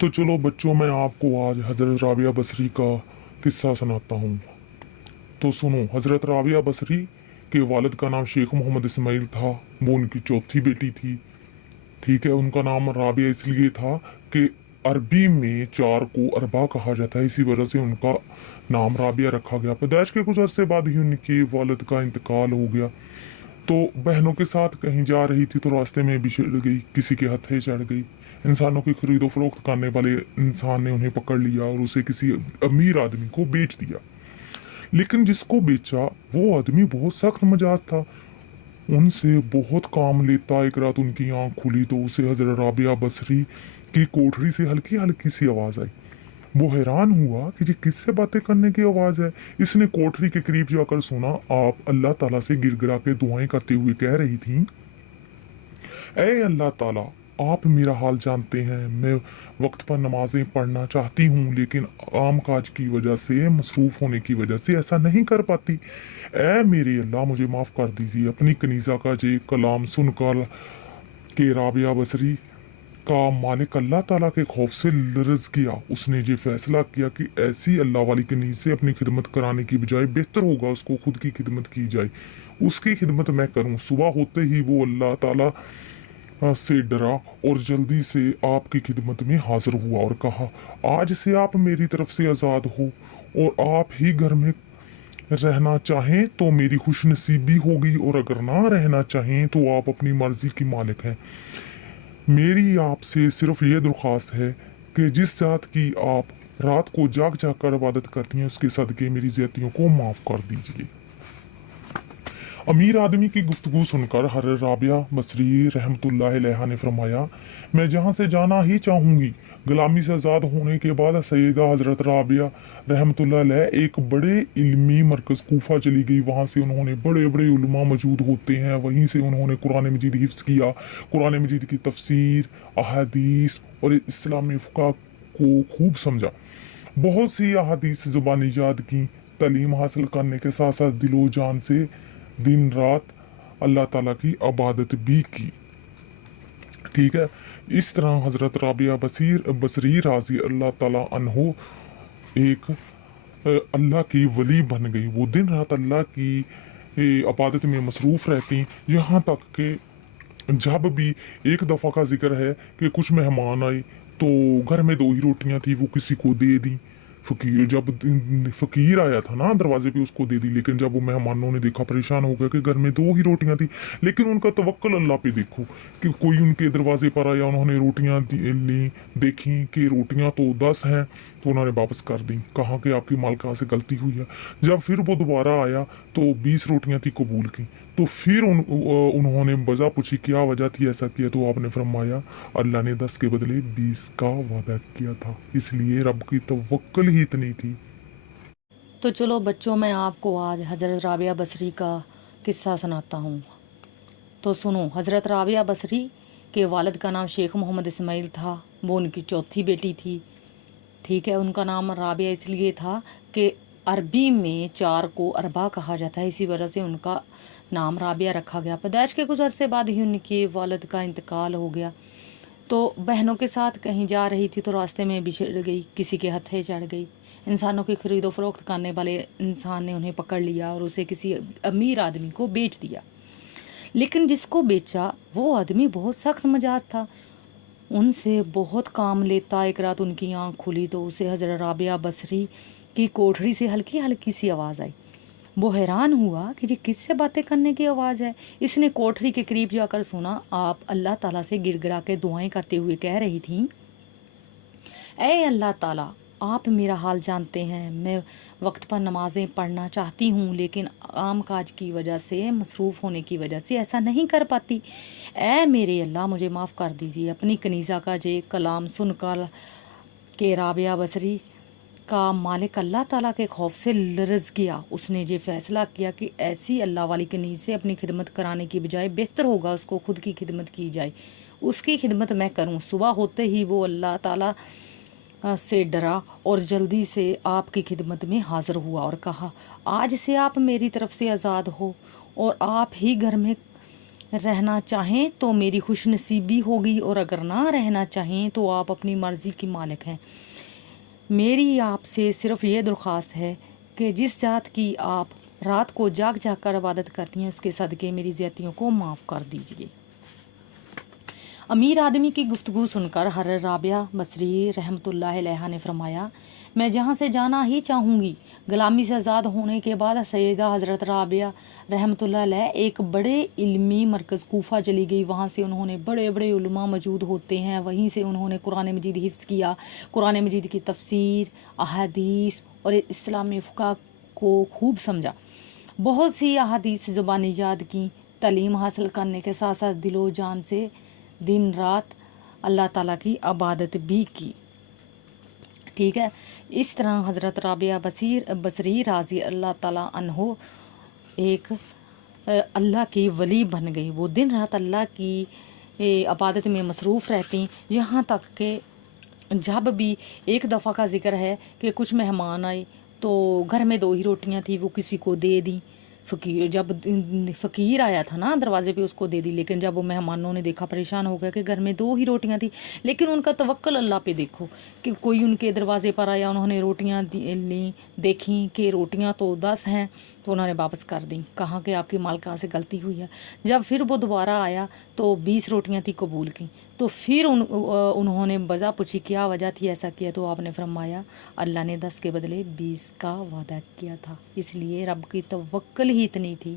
तो चलो बच्चों, मैं आपको आज हज़रत राबिया बसरी का किस्सा सुनाता हूँ। तो सुनो, हज़रत राबिया बसरी के वालिद का नाम शेख मोहम्मद इस्माइल था। वो उनकी चौथी बेटी थी। ठीक है, उनका नाम राबिया इसलिए था कि अरबी में चार को अरबा कहा जाता है, इसी वजह से उनका नाम राबिया रखा गया। पैदाइश के कुछ अरसे बाद ही उनके वालिद का इंतकाल हो गया। तो बहनों के साथ कहीं जा रही थी तो रास्ते में बिछड़ गई, किसी के हत्थे चढ़ गई। इंसानों की खरीदो फरोख्त करने वाले इंसान ने उन्हें पकड़ लिया और उसे किसी अमीर आदमी को बेच दिया। लेकिन जिसको बेचा वो आदमी बहुत सख्त मिजाज था, उनसे बहुत काम लेता। एक रात उनकी आंख खुली तो उसे हजरत राबिया बसरी की कोठरी से हल्की हल्की सी आवाज आई। वो हैरान हुआ कि ये किससे बातें करने की आवाज है। इसने कोठरी के करीब जाकर सुना, आप अल्लाह ताला से गिड़गिड़ा के दुआएं करते हुए कह रही थी, ऐ अल्लाह ताला, आप मेरा हाल जानते हैं। मैं वक्त पर नमाजें पढ़ना चाहती हूँ, लेकिन आम काज की वजह से, मसरूफ होने की वजह से ऐसा नहीं कर पाती। ऐ मेरे अल्लाह, मुझे माफ कर दीजिए। अपनी कनीजा का जे कलाम सुनकर के राबिया बसरी का मालिक अल्लाह ताला के खौफ से लरज गया। उसने ये फैसला किया कि ऐसी अल्लाह वाली कनीज से अपनी खिदमत कराने की बजाय बेहतर होगा उसको खुद की खिदमत की जाए, उसकी खिदमत मैं करूं। सुबह होते ही वो अल्लाह ताला से डरा और जल्दी से आपकी खिदमत में हाजिर हुआ और कहा, आज से आप मेरी तरफ से आज़ाद हो और आप ही घर में रहना चाहें तो मेरी खुशनसीबी होगी, और अगर ना रहना चाहें तो आप अपनी मर्जी की मालिक हैं। मेरी आपसे सिर्फ ये दरख्वास्त है कि जिस जात की आप रात को जाग जाग कर इबादत करती हैं, उसके सदके मेरी ज़्यादतियों को माफ़ कर दीजिए। अमीर आदमी की गुफ्तगू सुनकर हज़रत राबिया बसरी रहमतुल्लाह अलैहा ने फरमाया, मैं जहाँ से जाना ही चाहूँगी। गुलामी से आज़ाद होने के बाद सैयदा हज़रत राबिया रहमतुल्लाह अलैह एक बड़े इल्मी मरकज़ कूफा चली गई। वहाँ से उन्होंने बड़े बड़े उलमा मौजूद होते हैं, वहीं से उन्होंने कुरान मजीद हिफ्ज़ किया। कुरान मजीद की तफसीर, अहादीस और इस्लामी फ़िक़्ह को खूब समझा। बहुत सी अहादीस ज़ुबानी याद की। तालीम हासिल करने के साथ साथ दिलो जान से दिन रात अल्लाह ताला की इबादत भी की। ठीक है, इस तरह हजरत राबिया बसरी राजी अल्लाह ताला अन्हो एक अल्लाह की वली बन गई। वो दिन रात अल्लाह की इबादत में मसरूफ रहती, यहाँ तक कि जब भी एक दफ़ा का जिक्र है कि कुछ मेहमान आए तो घर में दो ही रोटियां थी, वो किसी को दे दी। फकीर आया था ना दरवाजे पे, उसको दे दी। लेकिन जब वो मेहमानों ने देखा, परेशान हो गया कि घर में दो ही रोटियां थी। लेकिन उनका तवक्कुल अल्लाह पे देखो कि कोई उनके दरवाजे पर आया, उन्होंने रोटियां ली, देखी कि रोटियां तो 10 हैं, तो उन्होंने वापस कर दी। कहा कि आपकी मालका से गलती हुई है। जब फिर वो दोबारा आया तो 20 रोटियां थी, कबूल की। तो फिर उन्होंने वजह पूछी, क्या वजह थी ऐसा किया? तो आपने फरमाया, अल्लाह ने 10 के बदले 20 का वादा किया था, इसलिए रब की तवक्कुल ही इतनी थी। तो चलो बच्चों, मैं आपको आज हज़रत राबिया बसरी का किस्सा सुनाता हूँ। तो सुनो, हज़रत राबिया बसरी के वालिद का नाम शेख मोहम्मद इस्माइल था। वो उनकी चौथी बेटी थी। ठीक है, उनका नाम राबिया इसलिए था कि अरबी में चार को अरबा कहा जाता है, इसी वजह से उनका नाम राबिया रखा गया। पैदाइश के कुछ अरसे बाद ही उनके वालिद का इंतकाल हो गया। तो बहनों के साथ कहीं जा रही थी तो रास्ते में बिछड़ गई, किसी के हत्थे चढ़ गई। इंसानों की खरीदो फरोख्त करने वाले इंसान ने उन्हें पकड़ लिया और उसे किसी अमीर आदमी को बेच दिया। लेकिन जिसको बेचा वो आदमी बहुत सख्त मिजाज था, उनसे बहुत काम लेता। एक रात उनकी आंख खुली तो उसे हज़रत राबिया बसरी की कोठरी से हल्की हल्की सी आवाज़ आई। वो हैरान हुआ कि ये किससे बातें करने की आवाज़ है। इसने कोठरी के करीब जाकर सुना, आप अल्लाह ताला से गिड़गिड़ा के दुआएं करते हुए कह रही थी, ऐ अल्लाह ताला, आप मेरा हाल जानते हैं। मैं वक्त पर नमाजें पढ़ना चाहती हूँ, लेकिन आम काज की वजह से, मसरूफ़ होने की वजह से ऐसा नहीं कर पाती। ऐ मेरे अल्लाह, मुझे माफ़ कर दीजिए। अपनी कनीज़ा का जे कलाम सुनकर के राबिया बसरी का मालिक अल्लाह ताला के खौफ से लरज गया। उसने ये फैसला किया कि ऐसी अल्लाह वाली कनीज से अपनी खिदमत कराने की बजाय बेहतर होगा उसको खुद की खिदमत की जाए, उसकी खिदमत मैं करूं। सुबह होते ही वो अल्लाह ताला से डरा और जल्दी से आपकी खिदमत में हाजिर हुआ और कहा, आज से आप मेरी तरफ से आज़ाद हो और आप ही घर में رہنا چاہیں تو میری خوش نصیبی ہوگی، اور اگر نہ رہنا چاہیں تو آپ اپنی مرضی کی مالک ہیں۔ میری آپ سے صرف یہ درخواست ہے کہ جس ذات کی آپ رات کو جاگ جاگ کر عبادت کرتی ہیں، اس کے صدقے میری زیادتیوں کو معاف کر دیجیے۔ امیر آدمی کی گفتگو سن کر حضرت رابعہ بصری رحمۃ اللہ علیہ نے فرمایا، میں جہاں سے جانا ہی چاہوں گی۔ غلامی سے آزاد ہونے کے بعد سیدہ حضرت رابعہ رحمۃ اللہ علیہ ایک بڑے علمی مرکز کوفہ چلی گئی۔ وہاں سے انہوں نے بڑے بڑے علماء موجود ہوتے ہیں، وہیں سے انہوں نے قرآن مجید حفظ کیا، قرآن مجید کی تفسیر، احادیث اور اسلامی فقہ کو خوب سمجھا۔ بہت سی احادیث زبانی یاد کی، تعلیم حاصل کرنے کے ساتھ ساتھ دل و جان سے دن رات اللہ تعالیٰ کی عبادت بھی کی۔ ٹھیک ہے، اس طرح حضرت رابعہ بصری رضی اللہ تعالیٰ عنہ ایک اللہ کی ولی بن گئی۔ وہ دن رات اللہ کی عبادت میں مصروف رہتی، یہاں تک کہ جب بھی ایک دفعہ کا ذکر ہے کہ کچھ مہمان آئے تو گھر میں 2 ہی روٹیاں تھیں، وہ کسی کو دے دیں۔ جب فقیر آیا تھا نا دروازے پہ، اس کو دے دی، لیکن جب وہ مہمانوں نے دیکھا پریشان ہو گیا کہ گھر میں 2 ہی روٹیاں تھیں، لیکن ان کا توکل اللہ پہ دیکھو کہ کوئی ان کے دروازے پر آیا، انہوں نے روٹیاں لیں، دیکھیں کہ روٹیاں تو 10 ہیں، تو انہوں نے واپس کر دیں، کہا کہ آپ کی مالکہ سے غلطی ہوئی ہے۔ جب پھر وہ دوبارہ آیا تو 20 روٹیاں تھیں، قبول کی۔ تو پھر انہوں نے وجہ پوچھی کیا وجہ تھی ایسا کیا، تو آپ نے فرمایا اللہ نے 10 کے بدلے 20 کا وعدہ کیا تھا، اس لیے رب کی توکل ہی اتنی تھی